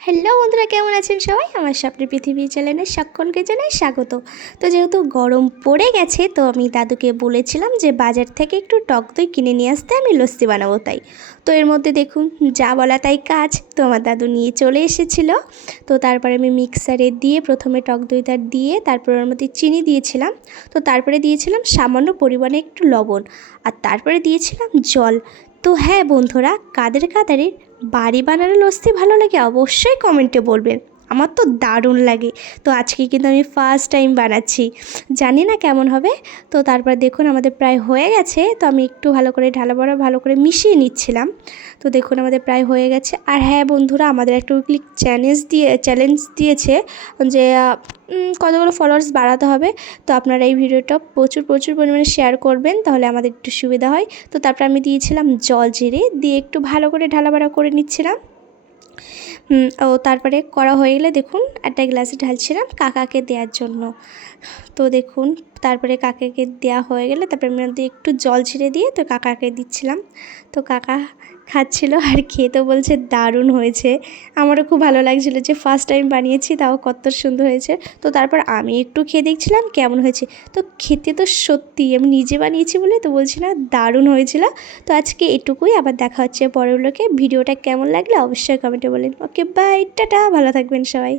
Hello বন্ধুরা, কেমন আছেন সবাই? আমার স্বপ্নের পৃথিবী চ্যানেলে সকলকে জানাই স্বাগত। তো যেহেতু গরম পড়ে গেছে, তো আমি দাদুকে বলেছিলাম যে বাজার থেকে একটু টক দই কিনে নিয়ে আসতে, আমি লস্যি বানাবো তাই। তো এর মধ্যে দেখুন, যা বলা তাই কাজ, তো আমার দাদু নিয়ে চলে এসেছিলো। তো তারপরে আমি মিক্সারে দিয়ে প্রথমে টক দইটা দিয়ে তারপর ওর মধ্যে চিনি দিয়েছিলাম। তো তারপরে দিয়েছিলাম সামান্য পরিমাণে একটু লবণ, আর তারপরে দিয়েছিলাম জল। তো হ্যাঁ বন্ধুরা, কাদের কাদের বাড়ি বানানো লস্যি ভালো লাগে অবশ্যই কমেন্টে বলবেন। আমার তো দারুণ লাগে। তো আজকে কিন্তু আমি ফার্স্ট টাইম বানাচ্ছি, জানি না কেমন হবে। তো তারপর দেখুন আমাদের প্রায় হয়ে গেছে। তো আমি একটু ভালো করে ঢালা বড়া ভালো করে মিশিয়ে নিচ্ছিলাম। তো দেখুন আমাদের প্রায় হয়ে গেছে। আর হ্যাঁ বন্ধুরা, আমাদের একটা উইকলি চ্যালেঞ্জ দিয়েছে যে কতগুলো ফলোয়ার্স বাড়াতে হবে। তো আপনারা এই ভিডিওটা প্রচুর পরিমাণে শেয়ার করবেন, তাহলে আমাদের একটু সুবিধা হয়। তো তারপর আমি দিয়েছিলাম জল জিরে দিয়ে একটু ভালো করে ঢালাবাড়া করে নিচ্ছিলাম। ও তারপরে করা হয়ে গেলে দেখুন একটা গ্লাসে ঢালছিলাম কাকাকে দেওয়ার জন্য। তো দেখুন তারপরে কাকাকে দেওয়া হয়ে গেলে তারপরে আমি একটু জল ছিঁড়ে দিয়ে তো কাকাকে দিচ্ছিলাম। তো কাকা খাচ্ছিল আর খেয়ে তো বলছে দারুণ হয়েছে। আমারও খুব ভালো লাগছিলো যে ফার্স্ট টাইম বানিয়েছি, তাও কত সুন্দর হয়েছে। তো তারপর আমি একটু খেয়ে দেখছিলাম কেমন হয়েছে। তো খেতে তো সত্যি আমি নিজে বানিয়েছি বলে তো বলছি না, দারুণ হয়েছিল। তো আজকে এটুকুই, আবার দেখা হচ্ছে পরের লোকে। ভিডিওটা কেমন লাগলে অবশ্যই কমেন্টে বলেন। ওকে বাই, টাটা, ভালো থাকবেন সবাই।